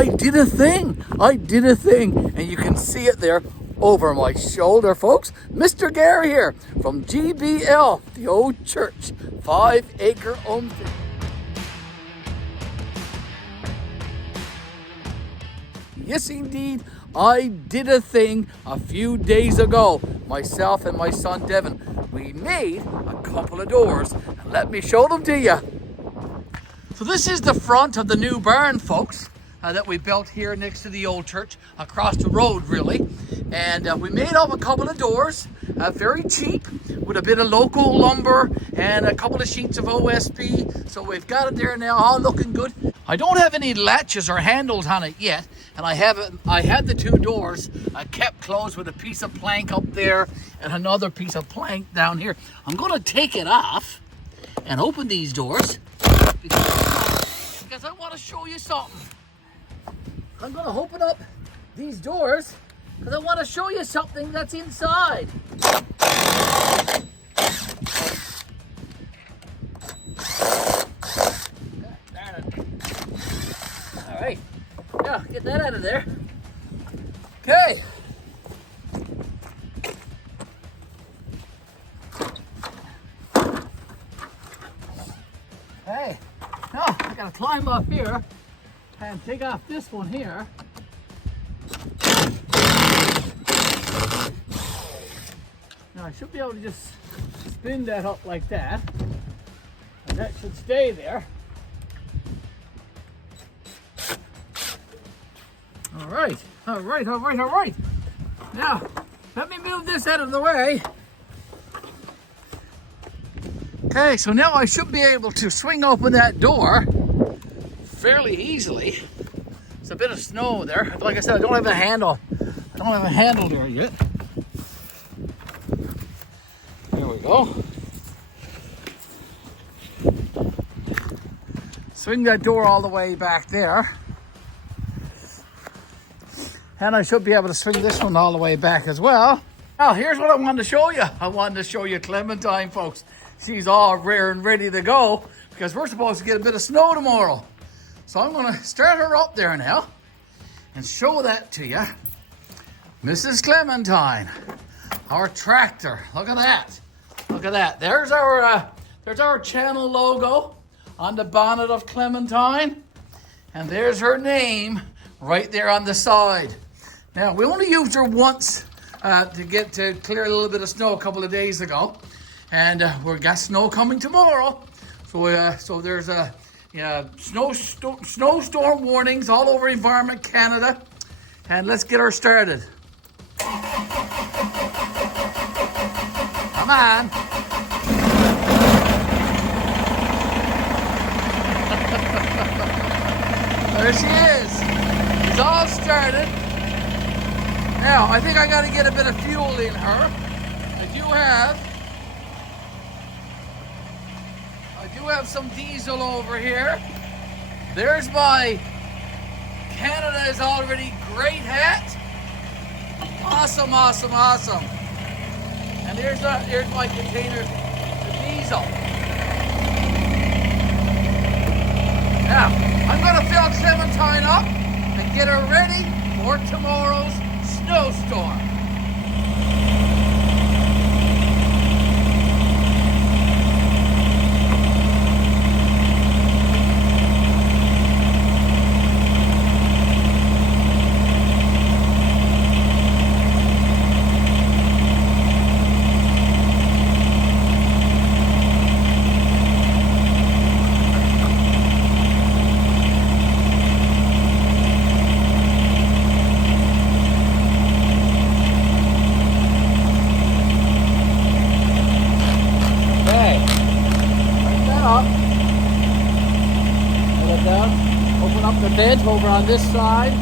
I did a thing. And you can see it there over my shoulder, folks. Mr. Garry here from GBL, the old church, 5-acre homestead. Yes, indeed, I did a thing a few days ago. Myself and my son Devin, we made a couple of doors. Let me show them to you. So this is the front of the new barn, folks, that we built here next to the old church, across the road really. And we made up a couple of doors, very cheap, with a bit of local lumber and a couple of sheets of OSB. So we've got it there now, all looking good. I don't have any latches or handles on it yet, and I had the two doors kept closed with a piece of plank up there and another piece of plank down here. I'm going to take it off and open these doors because I want to show you something. I'm going to open up these doors because I want to show you something that's inside. All right, now get that out of there. Okay. Hey, now I gotta climb up here and take off this one here. Now I should be able to just spin that up like that, and that should stay there. All right. Now, let me move this out of the way. Okay, so now I should be able to swing open that door fairly easily. It's a bit of snow there. Like I said, I don't have a handle. There yet. There we go. Swing that door all the way back there. And I should be able to swing this one all the way back as well. Now, here's what I wanted to show you. I wanted to show you Clementine, folks. She's all rare and ready to go because we're supposed to get a bit of snow tomorrow. So I'm going to start her up there now and show that to you. Mrs. Clementine, our tractor. Look at that. Look at that. There's our channel logo on the bonnet of Clementine. And there's her name right there on the side. Now, we only used her once to clear a little bit of snow a couple of days ago. And we've got snow coming tomorrow. So there's snowstorm warnings all over Environment Canada. And let's get her started. Come on. There she is. It's all started. Now, I think I got to get a bit of fuel in her. I do have some diesel over here. There's my Canada is already great hat. Awesome. And here's my container of diesel. Now, I'm going to fill Clementine up and get her ready for tomorrow's snowstorm. Open up the bed over on this side.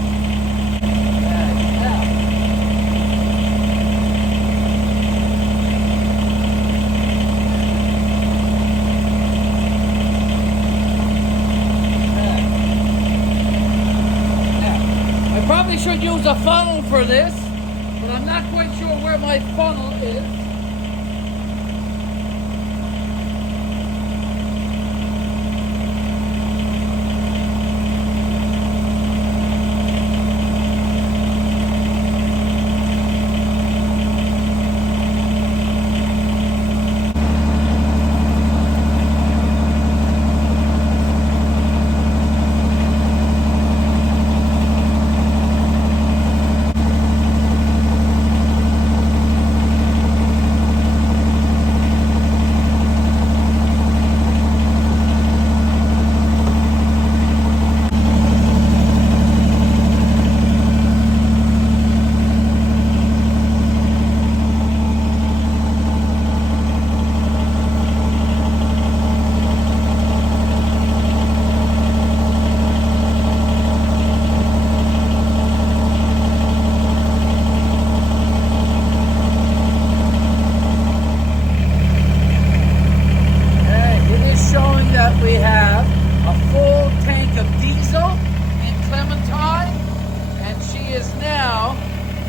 I probably should use a funnel for this, but I'm not quite sure where my funnel is.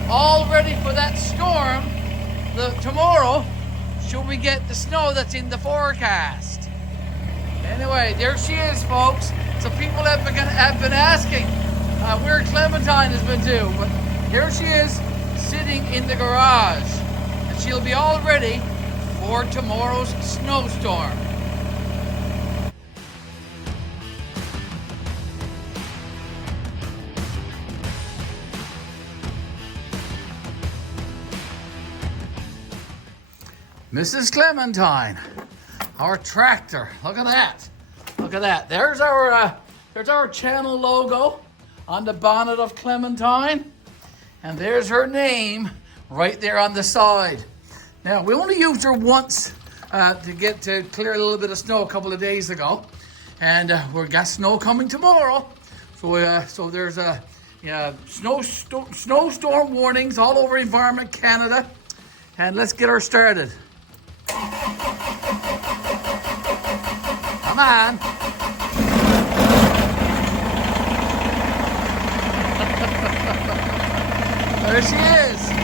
all ready for that storm tomorrow, should we get the snow that's in the forecast. Anyway, there she is, folks. So people have been asking where Clementine has been to, but here she is sitting in the garage, and she'll be all ready for tomorrow's snowstorm. Mrs. Clementine, our tractor. Look at that. Look at that. There's our channel logo on the bonnet of Clementine. And there's her name right there on the side. Now, we only used her once to clear a little bit of snow a couple of days ago. And we've got snow coming tomorrow. So there's snowstorm warnings all over Environment Canada. And let's get her started. Come on. There she is.